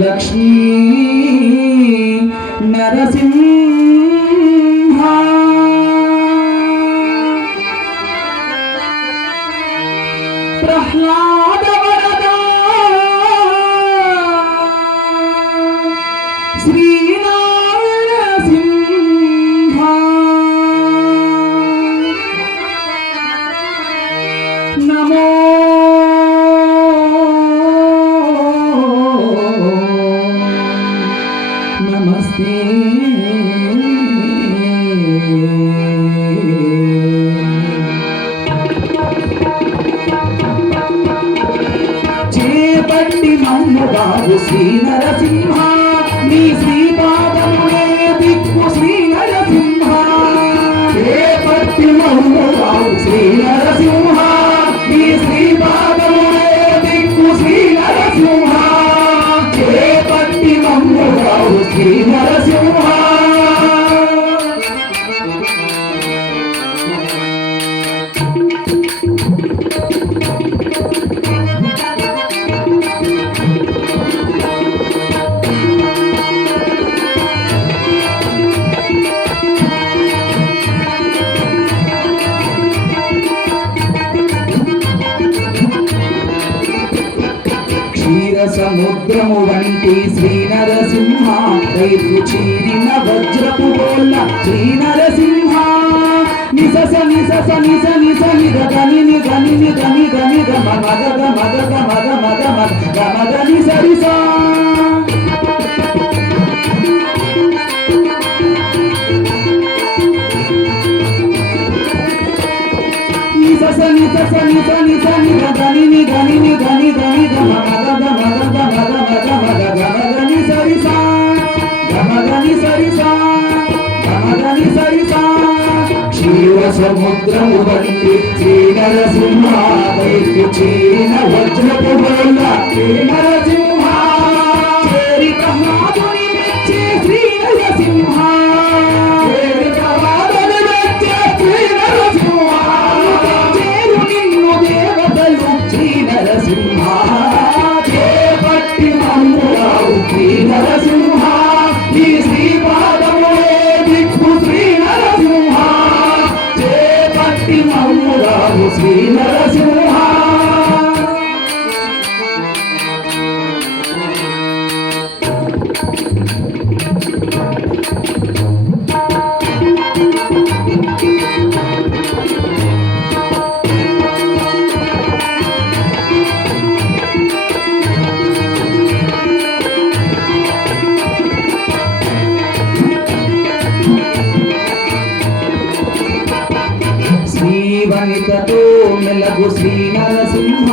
लक्ष्मी नरसिंह। प्रहलाद నమో నమస్తే. చేపట్టి మమ్ముగారు శ్రీ నరసింహ నీ శ్రీ సముద్రము వంటి శ్రీ నరసింహ రైతు చీరిన వజ్రపు బోళ్ళ శ్రీ నరసింహ నిసస నిసస నిస నిస నిద గని ని గని ని గని గని గ మగ గ మగ గ మగ మగ మగ గ మగ ని సరిసా నిసస నిసస నిస నిస నిద గని ని గని ని గని గని గ మగ సముద్రము వంటి శ్రీ నరసింహ చేరిన వజ్రపు వల్ల శ్రీ నరసింహ శ్రీవనితతో మెలగు శ్రీ నరసింహ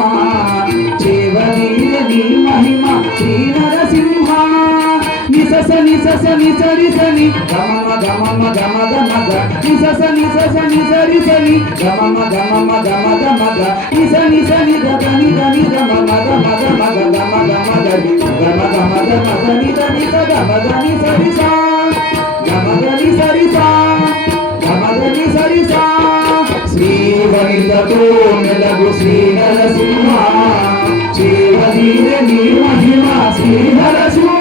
చేవనీయని మహిమ శ్రీ నరసింహ నిసస నిసస నిసరిసని గమమ గమమ గమ గమగ నిసస నిసస నిసరిసని గమమ గమమ గమ గమగ నిస నిస నిద గని దని గమ మగ మగ మగ గమ గమ గని గమ గమ గమ గని దని గమ గని సరిసా గమ శ్రీ వనితతో మెలగు శ్రీ నరసింహ చేవదీర నీ మహిమ శ్రీ నరసింహ